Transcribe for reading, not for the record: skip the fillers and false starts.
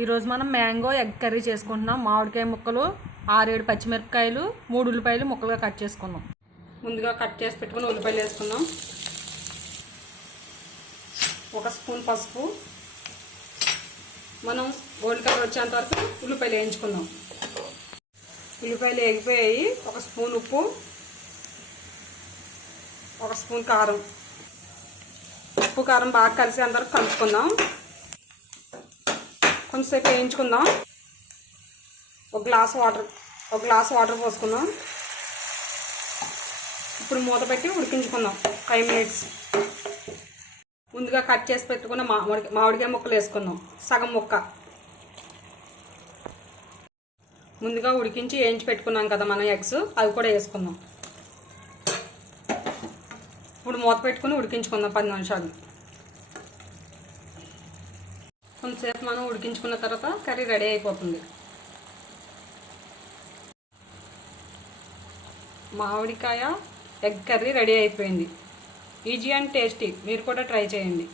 ఈరోజు మనం mango egg curry చేసుకుంటున్నాం. మామిడికాయ ముక్కలు, 6-7 పచ్చిమిరపకాయలు, 3 ఉల్లిపాయలు ముక్కలుగా కట్ చేసుకుందాం. ముందుగా కట్ చేసి పెట్టుకుని ఉల్లిపాయలు వేసుకుందాం. 1 స్పూన్ పసుపు. మనం గోల్డ్ కలర్ వచ్చేంత వరకు ఉల్లిపాయలు వేయించుకుందాం. ఉల్లిపాయలు వేగిపోయాయి. 1 స్పూన్ ఉప్పు, 1 స్పూన్ కారం. ఉప్పు కారం బాగా కలిసేంత వరకు కలుపుకుందాం. కొంచెంసేపు వేయించుకుందాం. ఒక గ్లాస్ వాటర్ పోసుకుందాం. ఇప్పుడు మూత పెట్టి ఉడికించుకుందాం 5 మినిట్స్. ముందుగా కట్ చేసి పెట్టుకున్న మామిడికాయ ముక్కలు వేసుకుందాం. సగం ముక్క ముందుగా ఉడికించి వేయించి పెట్టుకున్నాం కదా మనం ఎగ్స్, అవి కూడా వేసుకుందాం. ఇప్పుడు మూత పెట్టుకుని ఉడికించుకుందాం 10 నిమిషాలు. కొంతసేపు మనం ఉడికించుకున్న తర్వాత కర్రీ రెడీ అయిపోతుంది. మామిడికాయ ఎగ్ కర్రీ రెడీ అయిపోయింది. Easy and tasty. మీరు కూడా ట్రై చేయండి.